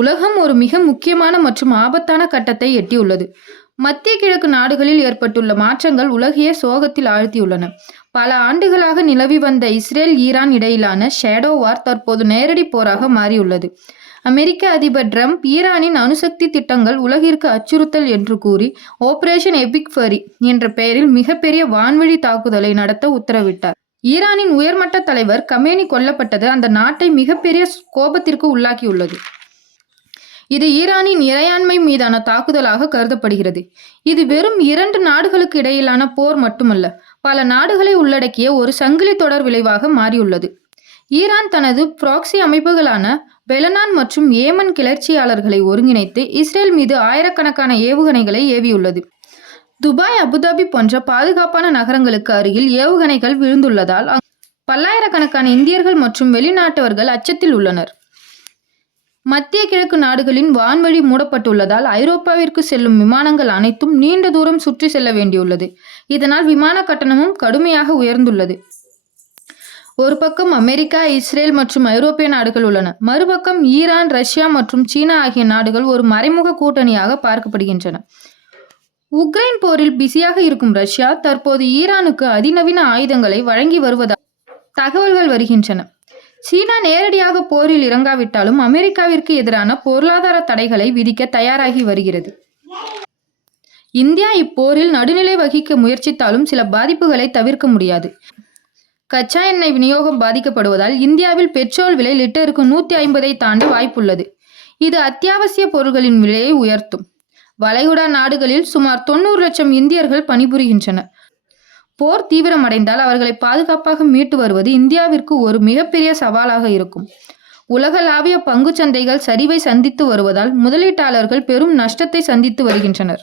உலகம் ஒரு மிக முக்கியமான மற்றும் ஆபத்தான கட்டத்தை எட்டியுள்ளது. மத்திய கிழக்கு நாடுகளில் ஏற்பட்டுள்ள மாற்றங்கள் உலகையே சோகத்தில் ஆழ்த்தியுள்ளன. பல ஆண்டுகளாக நிலவி வந்த இஸ்ரேல் ஈரான் இடையிலான ஷேடோ வார் தற்போது நேரடி போராக மாறியுள்ளது. அமெரிக்க அதிபர் டிரம்ப் ஈரானின் அணுசக்தி திட்டங்கள் உலகிற்கு அச்சுறுத்தல் என்று கூறி ஆபரேஷன் எபிக் ஃபரி என்ற பெயரில் மிகப்பெரிய வான்வழி தாக்குதலை நடத்த உத்தரவிட்டார். ஈரானின் உயர்மட்ட தலைவர் கமேனி கொல்லப்பட்டது அந்த நாட்டை மிகப்பெரிய கோபத்திற்கு உள்ளாக்கியுள்ளது. இது ஈரானின் இறையாண்மை மீதான தாக்குதலாக கருதப்படுகிறது. இது வெறும் 2 நாடுகளுக்கு இடையிலான போர் மட்டுமல்ல, பல நாடுகளை உள்ளடக்கிய ஒரு சங்கிலி தொடர் விளைவாக மாறியுள்ளது. ஈரான் தனது ப்ராக்ஸி அமைப்புகளான பெலனான் மற்றும் ஏமன் கிளர்ச்சியாளர்களை ஒருங்கிணைத்து இஸ்ரேல் மீது ஆயிரக்கணக்கான ஏவுகணைகளை ஏவியுள்ளது. துபாய், அபுதாபி போன்ற பாதுகாப்பான நகரங்களுக்கு அருகில் ஏவுகணைகள் விழுந்துள்ளதால் பல்லாயிரக்கணக்கான இந்தியர்கள் மற்றும் வெளிநாட்டவர்கள் அச்சத்தில் உள்ளனர். மத்திய கிழக்கு நாடுகளின் வான்வழி மூடப்பட்டுள்ளதால் ஐரோப்பாவிற்கு செல்லும் விமானங்கள் அனைத்தும் நீண்ட தூரம் சுற்றி செல்ல வேண்டியுள்ளது. இதனால் விமான கட்டணமும் கடுமையாக உயர்ந்துள்ளது. ஒரு பக்கம் அமெரிக்கா, இஸ்ரேல் மற்றும் ஐரோப்பிய நாடுகள் உள்ளன. மறுபக்கம் ஈரான், ரஷ்யா மற்றும் சீனா ஆகிய நாடுகள் ஒரு மறைமுக கூட்டணியாக பார்க்கப்படுகின்றன. உக்ரைன் போரில் பிஸியாக இருக்கும் ரஷ்யா தற்போது ஈரானுக்கு அதிநவீன ஆயுதங்களை வழங்கி வருவதாக தகவல்கள் வருகின்றன. சீனா நேரடியாக போரில் இறங்காவிட்டாலும் அமெரிக்காவிற்கு எதிரான பொருளாதார தடைகளை விதிக்க தயாராகி வருகிறது. இந்தியா இப்போரில் நடுநிலை வகிக்க முயற்சித்தாலும் சில பாதிப்புகளை தவிர்க்க முடியாது. கச்சா எண்ணெய் விநியோகம் பாதிக்கப்படுவதால் இந்தியாவில் பெட்ரோல் விலை லிட்டருக்கு 150ஐ தாண்ட வாய்ப்புள்ளது. இது அத்தியாவசிய பொருட்களின் விலையை உயர்த்தும். வளைகுடா நாடுகளில் சுமார் 90 லட்சம் இந்தியர்கள் பணிபுரிகின்றனர். போர் தீவிரமடைந்தால் அவர்களை பாதுகாப்பாக மீட்டு வருவது இந்தியாவிற்கு ஒரு மிகப்பெரிய சவாலாக இருக்கும். உலகளாவிய பங்குச் சந்தைகள் சரிவை சந்தித்து வருவதால் முதலீட்டாளர்கள் பெரும் நஷ்டத்தை சந்தித்து வருகின்றனர்.